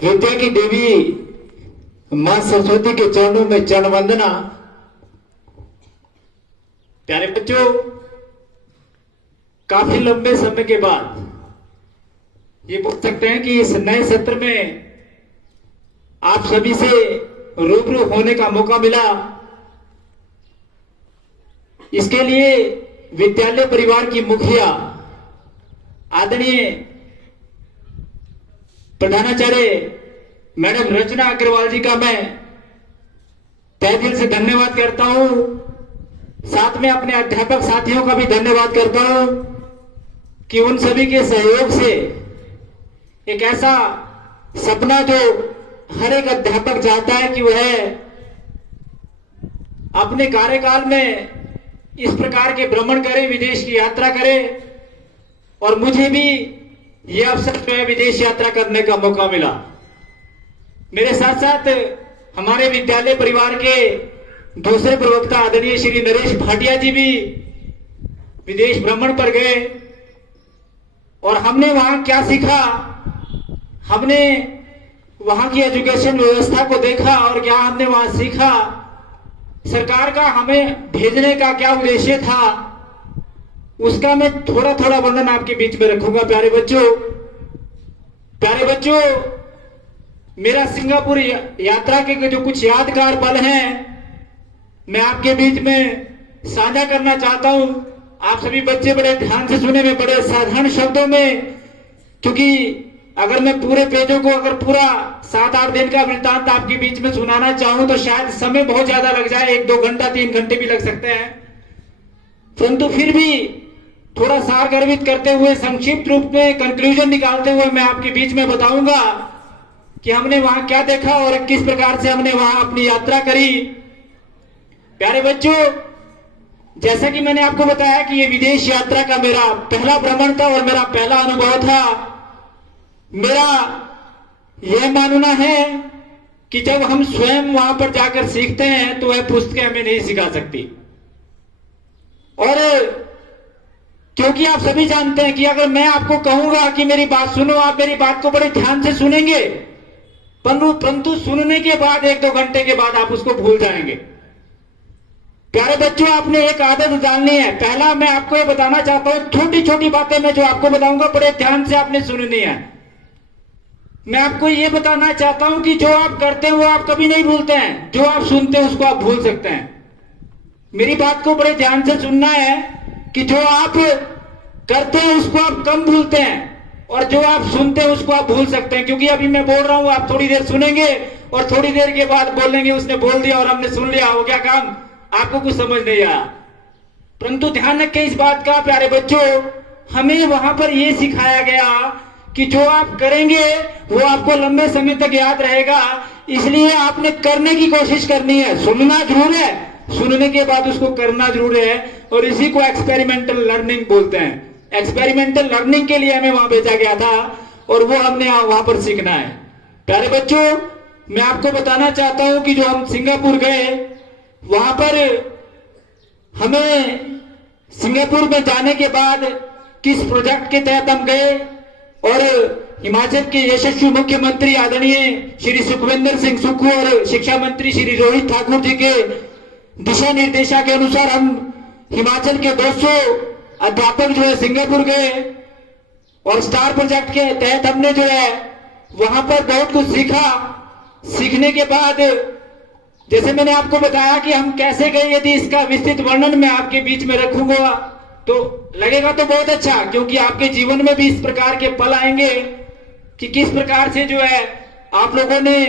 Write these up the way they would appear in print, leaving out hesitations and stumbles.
विद्या की देवी मां सरस्वती के चरणों में चरण वंदना। प्यारे बच्चों, काफी लंबे समय के बाद ये बोल सकते हैं कि इस नए सत्र में आप सभी से रूबरू होने का मौका मिला। इसके लिए विद्यालय परिवार की मुखिया आदरणीय प्रधानाचार्य मैडम रचना अग्रवाल जी का मैं तहे दिल से धन्यवाद करता हूं। साथ में अपने अध्यापक साथियों का भी धन्यवाद करता हूं कि उन सभी के सहयोग से एक ऐसा सपना जो हर एक अध्यापक चाहता है कि वह अपने कार्यकाल में इस प्रकार के भ्रमण करे, विदेश की यात्रा करे, और मुझे भी यह अवसर जो है विदेश यात्रा करने का मौका मिला। मेरे साथ साथ हमारे विद्यालय परिवार के दूसरे प्रवक्ता आदरणीय श्री नरेश भाटिया जी भी विदेश भ्रमण पर गए और हमने वहां क्या सीखा, हमने वहां की एजुकेशन व्यवस्था को देखा और क्या हमने वहां सीखा, सरकार का हमें भेजने का क्या उद्देश्य था, उसका मैं थोड़ा थोड़ा वर्णन आपके बीच में रखूंगा। प्यारे बच्चों, मेरा सिंगापुर यात्रा के जो कुछ यादगार पल हैं मैं आपके बीच में साझा करना चाहता हूं। आप सभी बच्चे बड़े ध्यान से सुने में, बड़े साधारण शब्दों में, क्योंकि अगर मैं पूरे पेजों को अगर पूरा 7-8 दिन का वृत्तांत आपके बीच में सुनाना चाहूं तो शायद समय बहुत ज्यादा लग जाए, 1-2 घंटा 3 घंटे भी लग सकते हैं। परंतु फिर भी थोड़ा सार गर्भित करते हुए, संक्षिप्त रूप में कंक्लूजन निकालते हुए मैं आपके बीच में बताऊंगा कि हमने वहां क्या देखा और किस प्रकार से हमने वहां अपनी यात्रा करी। प्यारे बच्चों, जैसा कि मैंने आपको बताया कि ये विदेश यात्रा का मेरा पहला भ्रमण था और मेरा पहला अनुभव था। मेरा यह मानना है कि जब हम स्वयं वहां पर जाकर सीखते हैं तो वह पुस्तकें हमें नहीं सिखा सकती। और क्योंकि आप सभी जानते हैं कि अगर मैं आपको कहूंगा कि मेरी बात सुनो, आप मेरी बात को बड़े ध्यान से सुनेंगे, परंतु सुनने के बाद 1-2 घंटे के बाद आप उसको भूल जाएंगे। प्यारे बच्चों, आपने एक आदत डालनी है। पहला मैं आपको ये बताना चाहता हूं, छोटी छोटी बातें मैं जो आपको बताऊंगा बड़े ध्यान से आपने सुननी है। मैं आपको ये बताना चाहता हूं कि जो आप करते हैं वो आप कभी नहीं भूलते हैं, जो आप सुनते हैं उसको आप भूल सकते हैं। मेरी बात को बड़े ध्यान से सुनना है कि जो आप करते हैं उसको आप कम भूलते हैं और जो आप सुनते हैं उसको आप भूल सकते हैं। क्योंकि अभी मैं बोल रहा हूं, आप थोड़ी देर सुनेंगे और थोड़ी देर के बाद बोलेंगे उसने बोल दिया और हमने सुन लिया, हो गया काम, आपको कुछ समझ नहीं आया। परंतु ध्यान रखें इस बात का प्यारे बच्चों, हमें वहां पर यह सिखाया गया कि जो आप करेंगे वो आपको लंबे समय तक याद रहेगा। इसलिए आपने करने की कोशिश करनी है। सुनना जरूर है, सुनने के बाद उसको करना जरूर है, और इसी को एक्सपेरिमेंटल लर्निंग बोलते हैं। एक्सपेरिमेंटल लर्निंग के लिए हमें वहां भेजा गया था और वो हमने वहां पर सीखना है। प्यारे बच्चों, मैं आपको बताना चाहता हूं कि जो हम सिंगापुर गए, वहां पर हमें सिंगापुर में जाने के बाद किस प्रोजेक्ट के तहत हम गए, और हिमाचल के यशस्वी मुख्यमंत्री आदरणीय श्री सुखविंदर सिंह सुक्खू और शिक्षा मंत्री श्री रोहित ठाकुर जी के दिशा निर्देशा के अनुसार हम हिमाचल के 200 अध्यापक जो है सिंगापुर गए और स्टार प्रोजेक्ट के तहत हमने जो है वहां पर बहुत कुछ सीखा। सीखने के बाद जैसे मैंने आपको बताया कि हम कैसे गए, यदि इसका विस्तृत वर्णन मैं आपके बीच में रखूंगा तो लगेगा तो बहुत अच्छा, क्योंकि आपके जीवन में भी इस प्रकार के पल आएंगे कि किस प्रकार से जो है आप लोगों ने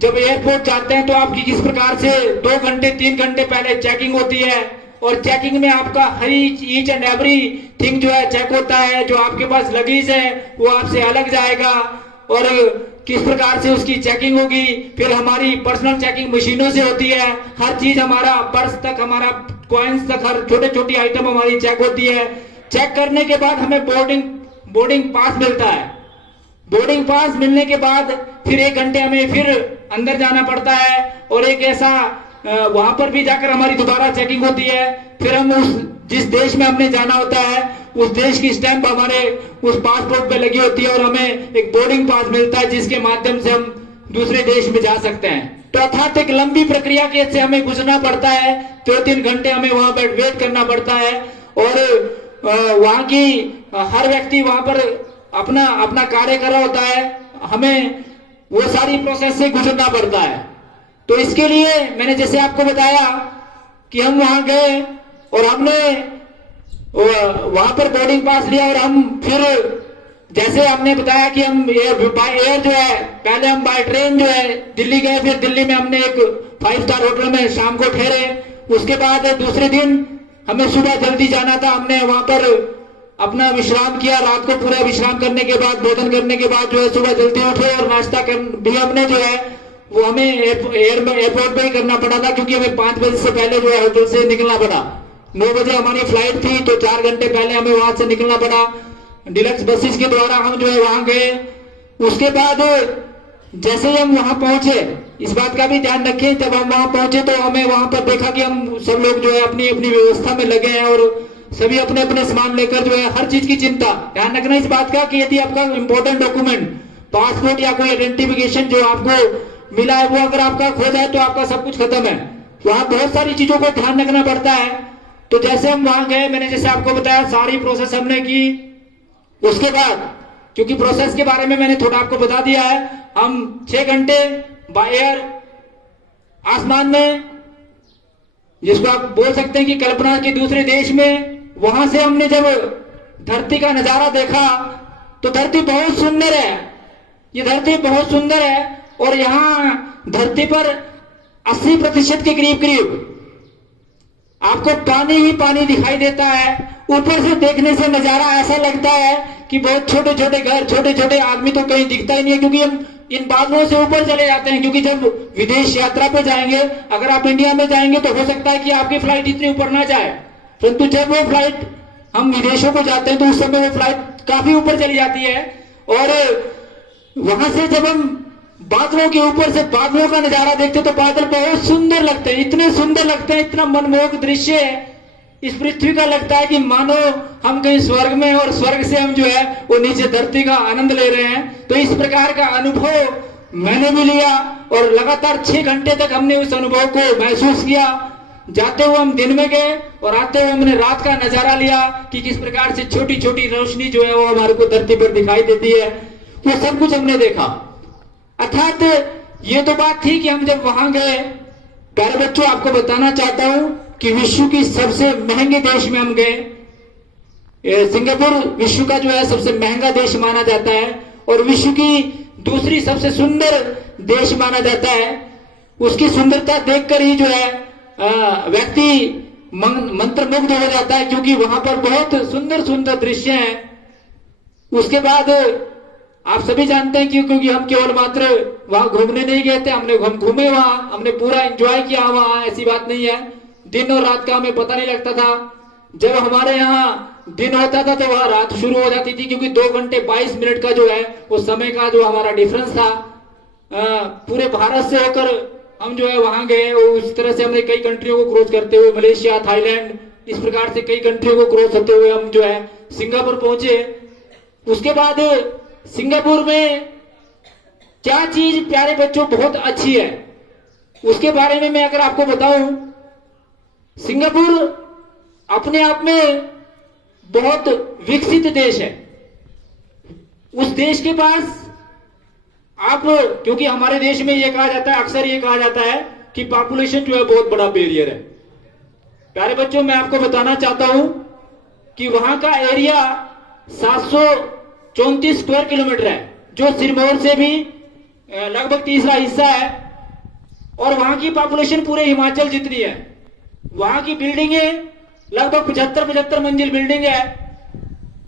जब एयरपोर्ट जाते हैं तो आपकी किस प्रकार से 2 घंटे 3 घंटे पहले चेकिंग होती है, और चेकिंग में आपका हर ईच एंड एवरी थिंग जो है चेक होता है। जो आपके पास लगेज है वो आपसे अलग जाएगा और किस प्रकार से उसकी चेकिंग होगी। फिर हमारी पर्सनल चेकिंग मशीनों से होती है, हर चीज हमारा पर्स तक, हमारा कॉइन्स तक, हर छोटे छोटी आइटम हमारी चेक होती है। चेक करने के बाद हमें बोर्डिंग पास मिलता है। बोर्डिंग पास मिलने के बाद फिर 1 घंटे हमें फिर अंदर जाना पड़ता है और एक ऐसा वहां पर भी जाकर हमारी दोबारा चेकिंग होती है। फिर हम उस जिस देश में हमने जाना होता है उस देश की स्टैंप हमारे उस पासपोर्ट पे लगी होती है और हमें एक बोर्डिंग पास मिलता है जिसके माध्यम से हम दूसरे देश में जा सकते हैं। तो अर्थात एक लंबी प्रक्रिया के से हमें गुजरना पड़ता है, 2-3 घंटे हमें वहां पर वेट करना पड़ता है और वहां की हर व्यक्ति वहां पर अपना अपना कार्य कर रहा होता है, हमें वो सारी प्रोसेस से गुजरना पड़ता है। तो इसके लिए मैंने जैसे आपको बताया कि हम वहां गए और हमने वहां पर बोर्डिंग पास लिया और हम फिर जैसे हमने बताया कि हम बाय एयर जो है, पहले हम बाय ट्रेन जो है दिल्ली गए, फिर दिल्ली में हमने एक 5 स्टार होटल में शाम को ठहरे। उसके बाद दूसरे दिन हमें सुबह जल्दी जाना था, हमने वहां पर अपना विश्राम किया, रात को पूरा विश्राम करने के बाद भोजन करने के बाद जो है सुबह जल्दी उठे और नाश्ता भी हमने जो है वो हमें एयरपोर्ट पे ही करना पड़ा था, क्योंकि हमें 5 बजे से पहले जो है होटल से निकलना पड़ा। 9 बजे हमारी फ्लाइट थी, तो 4 घंटे पहले हमें वहां से निकलना पड़ा। डिलक्स बसेस के द्वारा हम जो है वहां गए। उसके बाद जैसे ही हम वहां पहुंचे, इस बात का भी ध्यान रखें, जब हम वहां पहुंचे तो हमें वहां पर देखा कि हम सब लोग जो है अपनी अपनी व्यवस्था में लगे हैं और सभी अपने अपने सामान लेकर जो है हर चीज की चिंता। ध्यान रखना इस बात का कि यदि आपका इंपॉर्टेंट डॉक्यूमेंट, पासपोर्ट या कोई आइडेंटिफिकेशन जो आपको मिला है, वो अगर आपका खो जाए तो आपका सब कुछ खत्म है। वहां बहुत सारी चीजों को ध्यान रखना पड़ता है। तो जैसे हम वहां गए, मैंने जैसे आपको बताया सारी प्रोसेस हमने की। उसके बाद क्योंकि प्रोसेस के बारे में मैंने थोड़ा आपको बता दिया है, हम 6 घंटे बाय एयर आसमान में, जिसको आप बोल सकते हैं कि कल्पना के दूसरे देश में, वहां से हमने जब धरती का नजारा देखा तो धरती बहुत सुंदर है। ये धरती बहुत सुंदर है और यहाँ धरती पर 80% के करीब करीब आपको पानी ही पानी दिखाई देता है। ऊपर से देखने से नजारा ऐसा लगता है कि बहुत छोटे छोटे घर, छोटे छोटे आदमी तो कहीं दिखता ही नहीं है, क्योंकि हम इन बादलों से ऊपर चले जाते हैं। क्योंकि जब विदेश यात्रा पे जाएंगे, अगर आप इंडिया में जाएंगे तो हो सकता है कि आपकी फ्लाइट इतनी ऊपर ना जाए, परंतु जब वो फ्लाइट हम विदेशों को जाते हैं तो उस समय वो फ्लाइट काफी ऊपर चली जाती है। और वहां से जब हम बादलों के ऊपर से बादलों का नजारा देखते तो बादल बहुत सुंदर लगते हैं, इतने सुंदर लगते हैं, इतना मनमोहक दृश्य है इस पृथ्वी का। लगता है कि मानो हम कहीं स्वर्ग में, और स्वर्ग से हम जो है वो नीचे धरती का आनंद ले रहे हैं। तो इस प्रकार का अनुभव मैंने भी लिया और लगातार 6 घंटे तक हमने उस अनुभव को महसूस किया। जाते हुए हम दिन में गए और आते हुए हमने रात का नजारा लिया कि किस प्रकार से छोटी छोटी रोशनी जो है वो हमारे को धरती पर दिखाई देती है। वो सब कुछ हमने देखा। अर्थात ये तो बात थी कि हम जब वहां गए। प्यारे बच्चों, आपको बताना चाहता हूं कि विश्व की सबसे महंगे देश में हम गए। सिंगापुर विश्व का जो है सबसे महंगा देश माना जाता है और विश्व की दूसरी सबसे सुंदर देश माना जाता है। उसकी सुंदरता देखकर ही जो है व्यक्ति मंत्रमुग्ध हो जाता है, क्योंकि वहां पर बहुत सुंदर सुंदर दृश्य हैं। उसके बाद आप सभी जानते हैं कि क्योंकि हम केवल मात्र वहां घूमने नहीं गए थे, हम घूमे वहां, हमने पूरा एंजॉय किया वहां, ऐसी बात नहीं है। दिन और रात का हमें पता नहीं लगता था। जब हमारे यहाँ दिन होता था तो वहां रात शुरू हो जाती थी, क्योंकि 2 घंटे 22 मिनट का जो है वो समय का जो हमारा डिफरेंस था। पूरे भारत से होकर हम जो है वहां गए। उस तरह से हमने कई कंट्रियों को क्रॉस करते हुए, मलेशिया, थाईलैंड, इस प्रकार से कई कंट्रियों को क्रॉस होते हुए हम जो है सिंगापुर पहुंचे। उसके बाद सिंगापुर में क्या चीज प्यारे बच्चों बहुत अच्छी है, उसके बारे में मैं अगर आपको बताऊं, सिंगापुर अपने आप में बहुत विकसित देश है। उस देश के पास आप, क्योंकि हमारे देश में यह कहा जाता है, अक्सर ये कहा जाता है कि पॉपुलेशन जो है बहुत बड़ा बैरियर है। प्यारे बच्चों, मैं आपको बताना चाहता हूं कि वहां का एरिया 734 स्क्वायर किलोमीटर है, जो सिरमौर से भी लगभग तीसरा हिस्सा है। और वहां की पॉपुलेशन पूरे हिमाचल जितनी है। वहां की बिल्डिंगें लगभग 75 मंजिल बिल्डिंग है।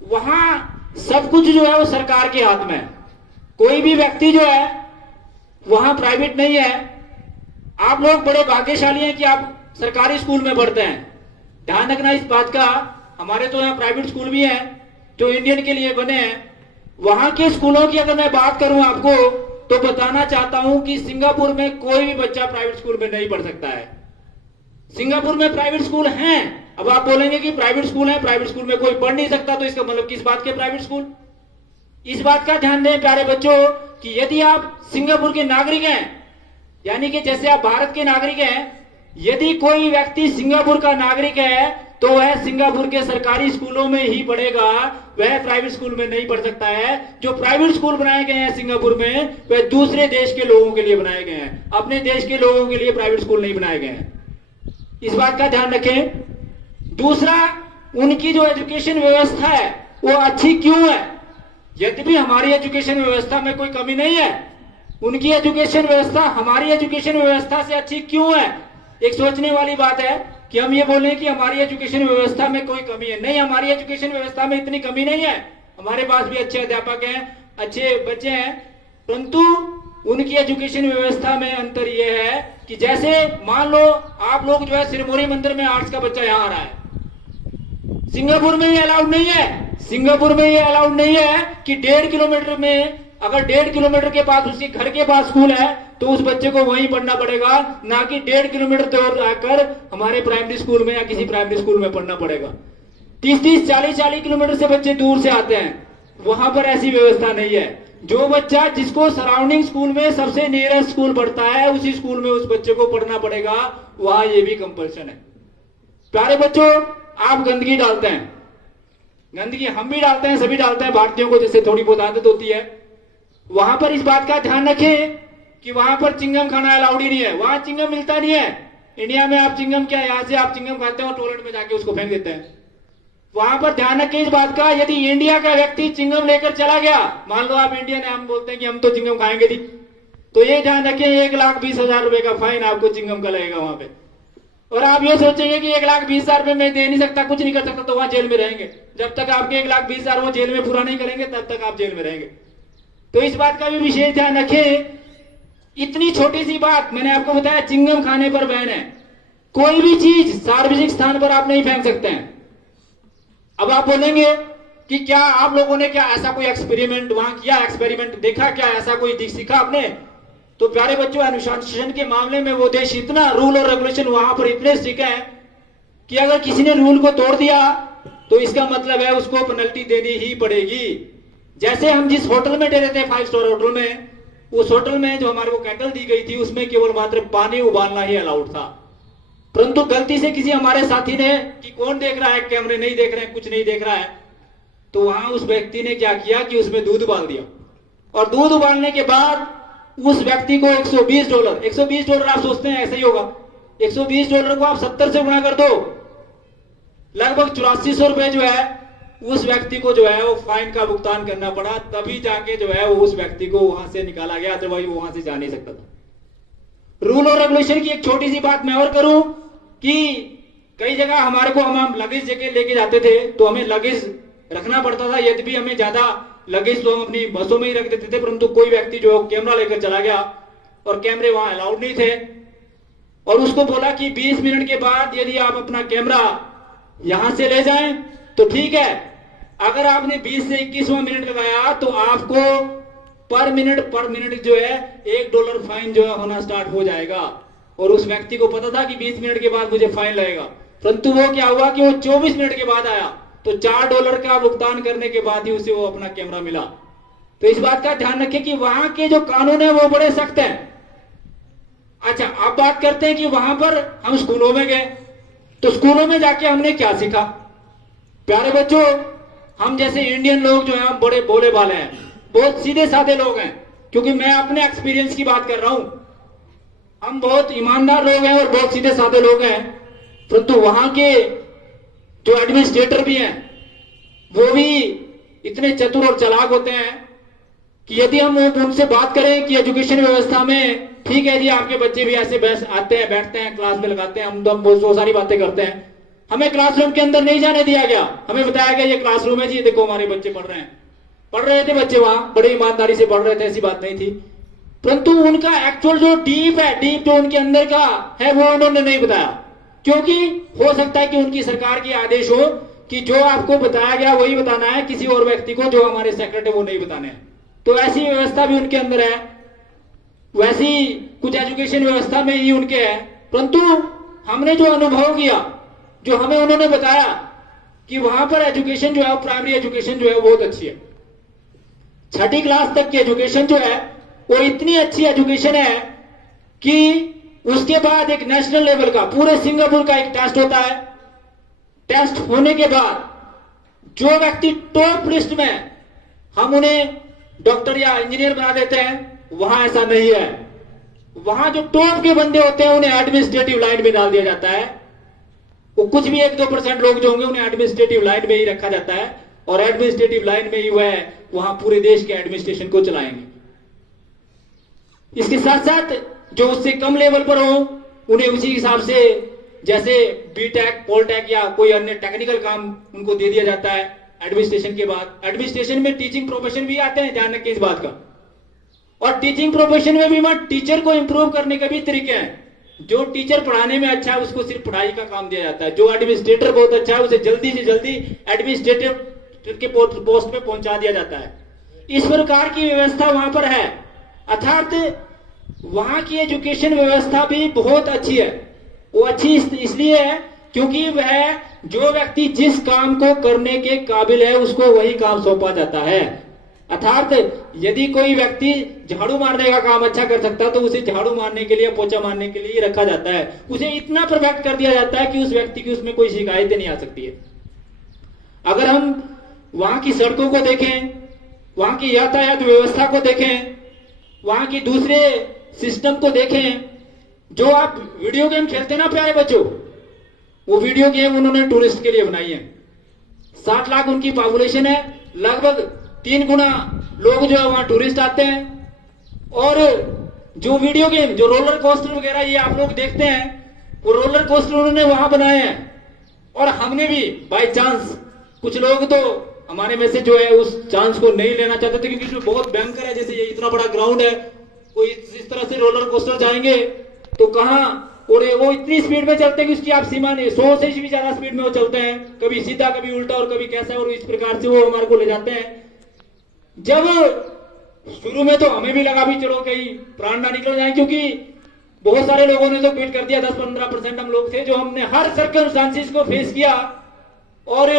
वहां सब कुछ जो है वो सरकार के हाथ में है। कोई भी व्यक्ति जो है वहां प्राइवेट नहीं है। आप लोग बड़े भाग्यशाली हैं कि आप सरकारी स्कूल में पढ़ते हैं। ध्यान रखना इस बात का। हमारे तो यहाँ प्राइवेट स्कूल भी हैं जो इंडियन के लिए बने हैं। वहां के स्कूलों की अगर मैं बात करूं आपको, तो बताना चाहता हूं कि सिंगापुर में कोई भी बच्चा प्राइवेट स्कूल में नहीं पढ़ सकता है। सिंगापुर में प्राइवेट स्कूल हैं। अब आप बोलेंगे कि प्राइवेट स्कूल है, प्राइवेट स्कूल में कोई पढ़ नहीं सकता, तो इसका मतलब किस बात के प्राइवेट स्कूल? इस बात का ध्यान दें प्यारे बच्चों कि यदि आप सिंगापुर के नागरिक हैं, यानी कि जैसे आप भारत के नागरिक हैं, यदि कोई व्यक्ति सिंगापुर का नागरिक है तो वह सिंगापुर के सरकारी स्कूलों में ही पढ़ेगा, वह प्राइवेट स्कूल में नहीं पढ़ सकता है। जो प्राइवेट स्कूल बनाए गए हैं सिंगापुर में, वह दूसरे देश के लोगों के लिए बनाए गए हैं, अपने देश के लोगों के लिए प्राइवेट स्कूल नहीं बनाए गए हैं। इस बात का ध्यान रखें। दूसरा, उनकी जो एजुकेशन व्यवस्था है वो अच्छी क्यों है? यद्यपि हमारी एजुकेशन व्यवस्था में कोई कमी नहीं है, उनकी एजुकेशन व्यवस्था हमारी एजुकेशन व्यवस्था से अच्छी क्यों है? एक सोचने वाली बात है कि हम ये बोलें कि हमारी एजुकेशन व्यवस्था में कोई कमी है। नहीं, हमारी एजुकेशन व्यवस्था में इतनी कमी नहीं है, हमारे पास भी अच्छे अध्यापक हैं, अच्छे बच्चे हैं, परंतु उनकी एजुकेशन व्यवस्था में अंतर यह है कि जैसे मान लो आप लोग जो है सिरमौरी मंदिर में आर्ट्स का बच्चा यहाँ आ रहा है, सिंगापुर में ये अलाउड नहीं है। सिंगापुर में ये अलाउड नहीं है कि 1.5 किलोमीटर में, अगर 1.5 किलोमीटर के पास उसके घर के पास स्कूल है तो उस बच्चे को वहीं पढ़ना पड़ेगा, ना कि 1.5 किलोमीटर दूर आकर हमारे प्राइमरी स्कूल में या किसी प्राइमरी स्कूल में पढ़ना पड़ेगा। 30-30, 40-40 किलोमीटर से बच्चे दूर से आते हैं, वहां पर ऐसी व्यवस्था नहीं है। जो बच्चा जिसको सराउंडिंग स्कूल में सबसे नियरेस्ट स्कूल पढ़ता है, उसी स्कूल में उस बच्चे को पढ़ना पड़ेगा, वहां ये भी कंपल्सन है। प्यारे बच्चों, आप गंदगी डालते हैं, गंदगी हम भी डालते हैं, सभी डालते हैं, भारतीयों को जैसे थोड़ी बहुत आदत होती है। वहां पर इस बात का ध्यान रखें कि वहां पर चिंगम खाना अलाउड ही नहीं है, वहां चिंगम मिलता नहीं है। इंडिया में आप चिंगम क्या, यहां से आप चिंगम खाते हैं और टॉयलेट में जाके उसको फेंक देते हैं। वहां पर ध्यान रखें इस बात का, यदि इंडिया का व्यक्ति चिंगम लेकर चला गया, मान लो आप इंडियन है, हम बोलते हैं कि हम तो चिंगम खाएंगे नहीं, तो ये ध्यान रखें 1,20,000 रुपए का फाइन आपको चिंगम का लगेगा वहां पे। और आप ये सोचेंगे कि 1,20,000 रुपए मैं दे नहीं सकता, कुछ नहीं कर सकता, तो वहां जेल में रहेंगे। जब तक आपके 1,20,000 वो जेल में पूरा नहीं करेंगे तब तक आप जेल में रहेंगे। तो इस बात का भी विशेष ध्यान रखें। इतनी छोटी सी बात मैंने आपको बताया, चिंगम खाने पर बैन है। कोई भी चीज सार्वजनिक स्थान पर आप नहीं फेंक सकते हैं। अब आप बोलेंगे कि क्या आप लोगों ने क्या ऐसा कोई एक्सपेरिमेंट वहां किया, एक्सपेरिमेंट देखा क्या, ऐसा कोई सीखा आपने? तो प्यारे बच्चों, अनुशासन के मामले में वो देश इतना रूल और रेगुलेशन वहां पर इतने स्ट्रिक्ट है कि अगर किसी ने रूल को तोड़ दिया तो इसका मतलब है उसको पेनल्टी देनी ही पड़ेगी। जैसे हम जिस होटल में ठहरे थे, 5 स्टार होटल में, उस होटल में जो हमारे को केटल दी गई थी उसमें केवल मात्र पानी उबालना ही अलाउड था, परंतु गलती से किसी हमारे साथी ने, कि कौन देख रहा है, कैमरे नहीं देख रहे हैं, कुछ नहीं देख रहा है, तो वहां उस व्यक्ति ने क्या किया कि उसमें दूध उबाल दिया। और दूध उबालने के बाद उस व्यक्ति को $120 आप सोचते हैं ऐसा ही होगा, $120 को आप 70 से गुणा कर दो, लगभग 8400 रुपए जो है उस व्यक्ति को जो है वो फाइन का भुगतान करना पड़ा। तभी जाके जो है वो उस व्यक्ति को वहां से निकाला गया, अदरवाइज वो वहां से जा नहीं सकता था। रूल और रेगुलेशन की एक छोटी सी बात मैं और करूं कि कई जगह हमारे को, हम लगेज जगह लेके जाते थे तो हमें लगेज रखना पड़ता था, यद्यपि हमें ज्यादा लगेज तो हम अपनी बसों में ही रख देते थे, परंतु कोई व्यक्ति जो कैमरा लेकर चला गया और कैमरे वहां अलाउड नहीं थे, और उसको बोला कि 20 मिनट के बाद यदि आप अपना कैमरा यहां से ले जाएं तो ठीक है, अगर आपने 20 से 21वां मिनट लगाया तो आपको पर मिनट जो है $1 फाइन जो है होना स्टार्ट हो जाएगा। और उस व्यक्ति को पता था कि 20 मिनट के बाद मुझे फाइन लगेगा, परंतु वो क्या हुआ कि वो 24 मिनट के बाद आया, तो $4 का भुगतान करने के बाद ही उसे वो अपना कैमरा मिला। तो इस बात का ध्यान रखें कि वहां के जो कानून है वो बड़े सख्त हैं। अच्छा, अब बात करते हैं कि वहां पर हम स्कूलों में गए, तो स्कूलों में जाके हमने क्या सीखा? प्यारे बच्चों, हम जैसे इंडियन लोग जो हैं, हम बड़े भोले भाले हैं, बहुत सीधे साधे लोग हैं, क्योंकि मैं अपने एक्सपीरियंस की बात कर रहा हूं। हम बहुत ईमानदार लोग हैं और बहुत सीधे साधे लोग हैं, परंतु वहां के जो एडमिनिस्ट्रेटर भी हैं वो भी इतने चतुर और चालाक होते हैं कि यदि हम उनसे बात करें कि एजुकेशन व्यवस्था में ठीक है जी, आपके बच्चे भी ऐसे आते हैं, बैठते हैं, क्लास में लगाते हैं, हम तो बहुत सारी बातें करते हैं, हमें क्लासरूम के अंदर नहीं जाने दिया गया, हमें बताया गया ये क्लासरूम है जी, देखो हमारे बच्चे पढ़ रहे हैं। पढ़ रहे थे बच्चे वहां, बड़ी ईमानदारी से पढ़ रहे थे, ऐसी बात नहीं थी, परंतु उनका एक्चुअल जो डीप जो उनके अंदर का है वो उन्होंने नहीं बताया, क्योंकि हो सकता है कि उनकी सरकार की आदेश हो कि जो आपको बताया गया वही बताना है, किसी और व्यक्ति को जो हमारे सेक्रेट है वो नहीं बताने हैं। तो ऐसी व्यवस्था भी उनके अंदर है, वैसी कुछ एजुकेशन व्यवस्था में ही उनके है, परंतु हमने जो अनुभव किया, जो हमें उन्होंने बताया कि वहां पर एजुकेशन जो है, प्राइमरी एजुकेशन जो है बहुत अच्छी है। 6ठी क्लास तक की एजुकेशन जो है वो इतनी अच्छी एजुकेशन है कि उसके बाद एक नेशनल लेवल का, पूरे सिंगापुर का एक टेस्ट होता है। टेस्ट होने के बाद जो व्यक्ति टॉप लिस्ट में, हम उन्हें डॉक्टर या इंजीनियर बना देते हैं, वहां ऐसा नहीं है। वहां जो टॉप के बंदे होते हैं उन्हें एडमिनिस्ट्रेटिव लाइन में डाल दिया जाता है। वो कुछ भी 1-2% लोग जो होंगे उन्हें एडमिनिस्ट्रेटिव लाइन में ही रखा जाता है, और एडमिनिस्ट्रेटिव लाइन में ही वह वहां पूरे देश के एडमिनिस्ट्रेशन को चलाएंगे। इसके साथ साथ जो उससे कम लेवल पर हो उन्हें उसी हिसाब से, जैसे बीटेक, पॉलिटेक या कोई अन्य टेक्निकल काम उनको दे दिया जाता है एडमिनिस्ट्रेशन के बाद। एडमिनिस्ट्रेशन में टीचिंग प्रोफेशन भी आते हैं, ध्यान रखें इस बात का। और टीचिंग प्रोफेशन में भी टीचर को इंप्रूव करने के भी तरीके हैं। जो टीचर पढ़ाने में अच्छा है उसको सिर्फ पढ़ाई का काम दिया जाता है। जो एडमिनिस्ट्रेटर बहुत अच्छा है उसे जल्दी से जल्दी एडमिनिस्ट्रेटर के पोस्ट पे पहुंचा दिया जाता है। इस प्रकार की व्यवस्था वहां पर है, अर्थात वहां की एजुकेशन व्यवस्था भी बहुत अच्छी है। वो अच्छी इसलिए है क्योंकि वह, जो व्यक्ति जिस काम को करने के काबिल है उसको वही काम सौंपा जाता है। अर्थात यदि कोई व्यक्ति झाड़ू मारने का काम अच्छा कर सकता है तो उसे झाड़ू मारने के लिए, पोछा मारने के लिए रखा जाता है। उसे इतना परफेक्ट कर दिया जाता है कि उस व्यक्ति की उसमें कोई शिकायतें नहीं आ सकती है। अगर हम वहां की सड़कों को देखें, वहां की यातायात व्यवस्था को देखें, वहां की दूसरे सिस्टम को देखें, जो आप वीडियो गेम खेलते हैं ना प्यारे बच्चों, वो वीडियो गेम उन्होंने टूरिस्ट के लिए बनाई है। 60 लाख उनकी पॉपुलेशन है, लगभग 3 गुना लोग जो है वहां टूरिस्ट आते हैं। और जो वीडियो गेम, जो रोलर कोस्टर वगैरह ये आप लोग देखते हैं, वो रोलर कोस्टर उन्होंने वहां बनाए हैं। और हमने भी बाय चांस, कुछ लोग तो हमारे में से जो है उस चांस को नहीं लेना चाहते थे क्योंकि इसमें बहुत भयंकर है। जैसे ये इतना बड़ा ग्राउंड है, कोई इस तरह से रोलर कोस्टर जाएंगे तो कहां, और वो इतनी स्पीड में चलते हैं कि उसकी आप सीमा नहीं, 100 से भी ज्यादा स्पीड में वो चलते हैं, कभी सीधा कभी उल्टा और कभी कैसा, और इस प्रकार से वो हमारे को ले जाते हैं। जब शुरू में तो हमें भी लगा भी चलो कहीं प्राण ना निकल जाए, क्योंकि बहुत सारे लोगों ने तो क्विट कर दिया। 10-15% हम लोग थे जो हमने हर सर्कमस्टांसेस को फेस किया। और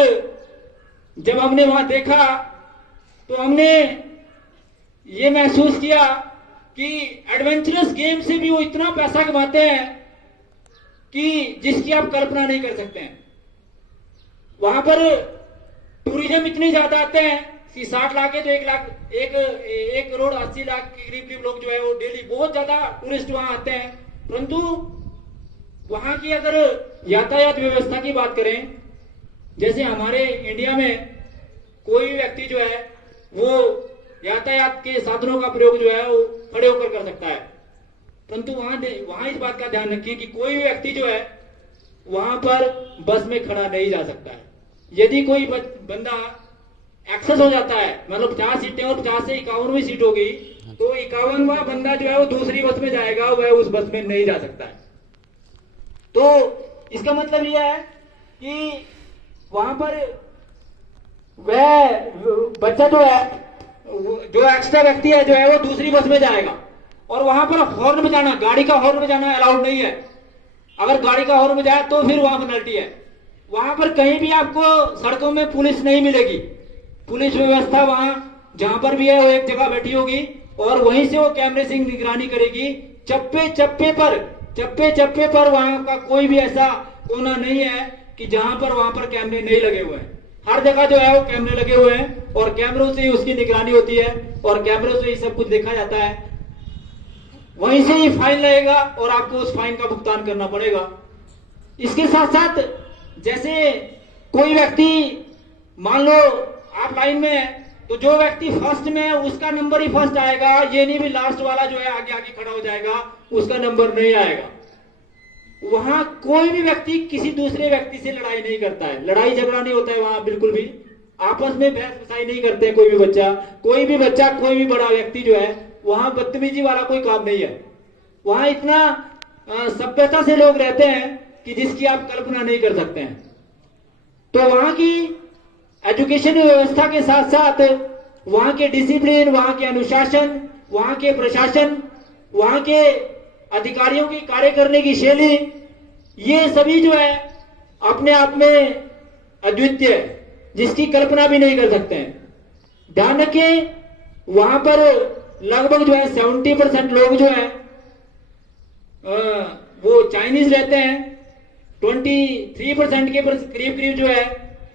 जब हमने वहां देखा तो हमने ये महसूस किया कि एडवेंचरस गेम से भी वो इतना पैसा कमाते हैं कि जिसकी आप कल्पना नहीं कर सकते हैं। वहां पर टूरिज्म इतने ज्यादा आते हैं कि 60 लाख है तो 1 करोड़ 80 लाख के करीब लोग जो है वो डेली बहुत ज्यादा टूरिस्ट वहां आते हैं। परंतु वहां की अगर यातायात व्यवस्था की बात करें, जैसे हमारे इंडिया में कोई व्यक्ति जो है वो यातायात के साधनों का प्रयोग जो है वो खड़े होकर कर सकता है, परंतु वहां इस बात का ध्यान रखिए कि कोई भी व्यक्ति जो है वहां पर बस में खड़ा नहीं जा सकता है। यदि कोई बंदा एक्सेस हो जाता है, मतलब 50 सीटें और 50 से 51वीं सीट हो गई, तो 51वां बंदा जो है वो दूसरी बस में जाएगा, वह उस बस में नहीं जा सकता है। तो इसका मतलब यह है कि वहां पर वह बच्चा जो है, जो एक्स्ट्रा व्यक्ति है जो है वो दूसरी बस में जाएगा। और वहां पर हॉर्न बजाना, गाड़ी का हॉर्न बजाना अलाउड नहीं है। अगर गाड़ी का हॉर्न बजाया तो फिर वहां पेनल्टी है। वहां पर कहीं भी आपको सड़कों में पुलिस नहीं मिलेगी। पुलिस व्यवस्था वहां जहां पर भी है वो एक जगह बैठी होगी और वहीं से वो कैमरे से निगरानी करेगी। चप्पे चप्पे पर वहां का कोई भी ऐसा कोना नहीं है कि जहां पर वहां पर कैमरे नहीं लगे हुए हैं। हर जगह जो है वो कैमरे लगे हुए हैं और कैमरों से ही उसकी निगरानी होती है और कैमरों से ही सब कुछ देखा जाता है। वहीं से ही फाइन लगेगा और आपको उस फाइन का भुगतान करना पड़ेगा। इसके साथ साथ जैसे कोई व्यक्ति, मान लो आप लाइन में है तो जो व्यक्ति फर्स्ट में है उसका नंबर ही फर्स्ट आएगा। ये नहीं भी लास्ट वाला जो है आगे आगे खड़ा हो जाएगा, उसका नंबर नहीं आएगा। वहां कोई भी व्यक्ति किसी दूसरे व्यक्ति से लड़ाई नहीं करता है, लड़ाई झगड़ा नहीं होता है वहां, बिल्कुल भी आपस में बहस बसाई नहीं करते हैं। कोई भी बच्चा कोई भी बड़ा व्यक्ति जो है, वहां बदतमीजी वाला कोई काम नहीं है। वहां इतना सभ्यता से लोग रहते हैं कि जिसकी आप कल्पना नहीं कर सकते हैं। तो वहां की एजुकेशन व्यवस्था के साथ साथ वहां के डिसिप्लिन, वहां के अनुशासन, वहां के प्रशासन, वहां के अधिकारियों की कार्य करने की शैली, ये सभी जो है अपने आप में अद्वितीय है, जिसकी कल्पना भी नहीं कर सकते हैं। ध्यान रखें, वहां पर लगभग जो है 70% लोग जो है वो चाइनीज रहते हैं, 23% के करीब करीब जो है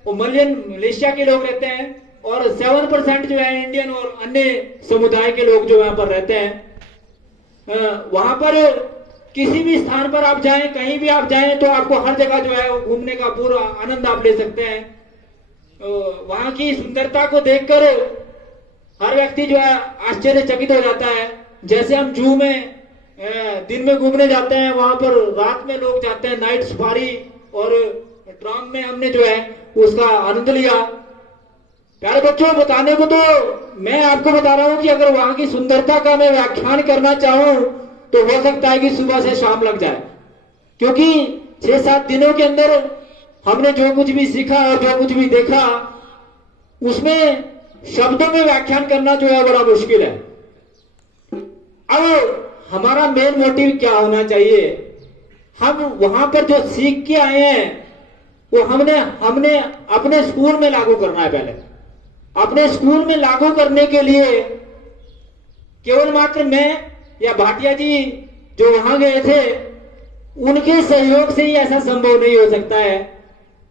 वो मलेशिया के लोग रहते हैं, और 7% जो है इंडियन और अन्य समुदाय के लोग जो वहां पर रहते हैं। वहां पर किसी भी स्थान पर आप जाएं, कहीं भी आप जाएं, तो आपको हर जगह जो है घूमने का पूरा आनंद आप ले सकते हैं। वहां की सुंदरता को देखकर हर व्यक्ति जो है आश्चर्यचकित हो जाता है। जैसे हम जू में दिन में घूमने जाते हैं, वहां पर रात में लोग जाते हैं नाइट सफारी, और ड्रोन में हमने जो है उसका आनंद लिया। प्यारे बच्चों, बताने को तो मैं आपको बता रहा हूं कि अगर वहां की सुंदरता का मैं व्याख्यान करना चाहूं तो हो सकता है कि सुबह से शाम लग जाए, क्योंकि 6-7 दिनों के अंदर हमने जो कुछ भी सीखा और जो कुछ भी देखा, उसमें शब्दों में व्याख्यान करना जो है बड़ा मुश्किल है। अब हमारा मेन मोटिव क्या होना चाहिए? हम वहां पर जो सीख के आए हैं वो हमने अपने स्कूल में लागू करना है। पहले अपने स्कूल में लागू करने के लिए केवल मात्र मैं या भाटिया जी जो वहां गए थे उनके सहयोग से ही ऐसा संभव नहीं हो सकता है,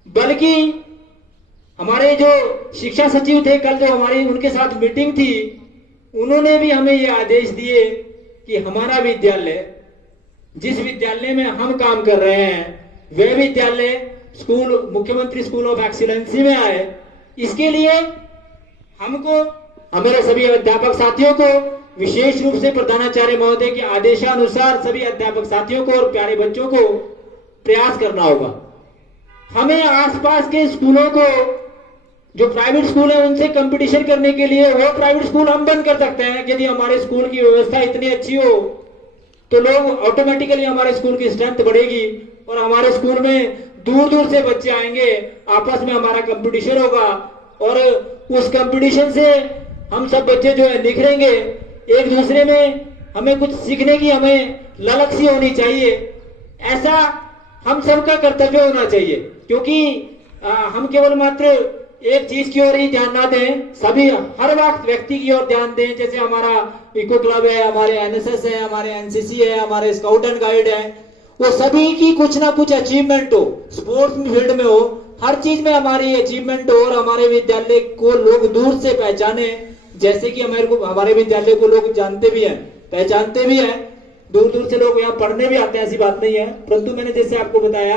बल्कि हमारे जो शिक्षा सचिव थे, कल जो हमारी उनके साथ मीटिंग थी, उन्होंने भी हमें ये आदेश दिए कि हमारा विद्यालय, जिस विद्यालय में हम काम कर रहे हैं, वह विद्यालय स्कूल मुख्यमंत्री स्कूल ऑफ एक्सीलेंसी में आए। इसके लिए हमको, हमारे सभी अध्यापक साथियों को, विशेष रूप से प्रधानाचार्य महोदय के आदेशानुसार सभी अध्यापक साथियों को और प्यारे बच्चों को प्रयास करना होगा। हमें आसपास के स्कूलों को, जो प्राइवेट स्कूल है, उनसे कंपटीशन करने के लिए वो प्राइवेट स्कूल हम बंद कर सकते हैं। यदि हमारे स्कूल की व्यवस्था इतनी अच्छी हो तो लोग ऑटोमेटिकली, हमारे स्कूल की स्ट्रेंथ बढ़ेगी और हमारे स्कूल में दूर दूर से बच्चे आएंगे, आपस में हमारा कंपटीशन होगा और उस कंपटीशन से हम सब बच्चे जो है निखरेंगे। एक दूसरे में हमें कुछ सीखने की हमें ललक सी होनी चाहिए, ऐसा हम सबका कर्तव्य होना चाहिए, क्योंकि हम केवल मात्र एक चीज की ओर ही ध्यान ना दें, सभी हर वक्त व्यक्ति की ओर ध्यान दें। जैसे हमारा इको क्लब है, हमारे एनएसएस है, हमारे एनसीसी है, हमारे स्काउट एंड गाइड है, वो सभी की कुछ ना कुछ अचीवमेंट हो, स्पोर्ट्स फील्ड में हो, हर चीज में हमारी अचीवमेंट हो और हमारे विद्यालय को लोग दूर से पहचाने। जैसे कि हमारे विद्यालय को लोग जानते भी हैं, पहचानते भी हैं, दूर दूर से लोग यहाँ पढ़ने भी आते हैं, ऐसी बात नहीं है। परंतु मैंने जैसे आपको बताया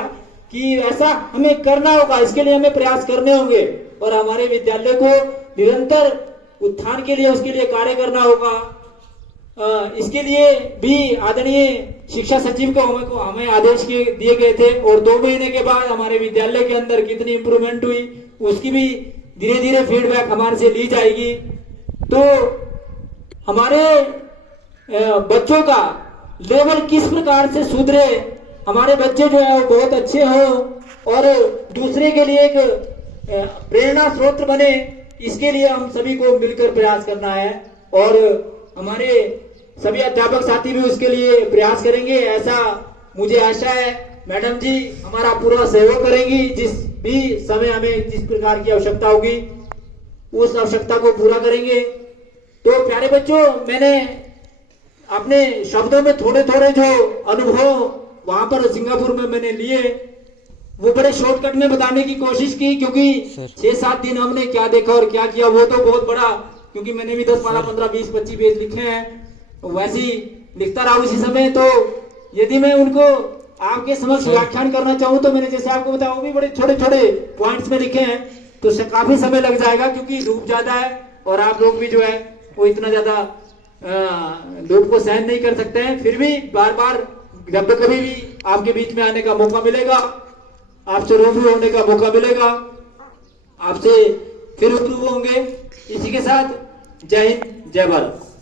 कि ऐसा हमें करना होगा, इसके लिए हमें प्रयास करने होंगे और हमारे विद्यालय को निरंतर उत्थान के लिए, उसके लिए कार्य करना होगा। इसके लिए भी आदरणीय शिक्षा सचिव को हमें आदेश दिए गए थे और 2 महीने के बाद हमारे विद्यालय के अंदर कितनी इंप्रूवमेंट हुई उसकी भी धीरे धीरे फीडबैक हमारे से ली जाएगी। तो हमारे बच्चों का लेवल किस प्रकार से सुधरे, हमारे बच्चे जो है वो बहुत अच्छे हो और दूसरे के लिए एक प्रेरणा स्रोत बने, इसके लिए हम सभी को मिलकर प्रयास करना है और हमारे सभी अध्यापक साथी भी उसके लिए प्रयास करेंगे, ऐसा मुझे आशा है। मैडम जी हमारा पूरा सहयोग करेंगी, जिस भी समय हमें जिस प्रकार की आवश्यकता होगी उस आवश्यकता को पूरा करेंगे। तो प्यारे बच्चों, मैंने अपने शब्दों में थोड़े थोड़े जो अनुभव वहां पर सिंगापुर में मैंने लिए वो बड़े शॉर्टकट में बताने की कोशिश की, क्योंकि 6-7 दिन हमने क्या देखा और क्या किया वो तो बहुत बड़ा, क्योंकि मैंने भी 10, 12, 15, 20, 25 पेज लिखे हैं, वैसे ही लिखता रहा उसी समय। तो यदि मैं उनको आपके समक्ष व्याख्यान करना चाहूँ तो मैंने जैसे आपको बताया वो भी बड़े छोटे छोटे पॉइंट्स में लिखे हैं, तो काफी समय लग जाएगा, क्योंकि धूप ज्यादा है और आप लोग भी जो है वो इतना ज्यादा धूप को सहन नहीं कर सकते हैं। फिर भी बार बार जब कभी भी आपके बीच में आने का मौका मिलेगा, आपसे रूबरू होने का मौका मिलेगा, आपसे फिर रूबरू होंगे। इसी के साथ जय हिंद, जय भारत।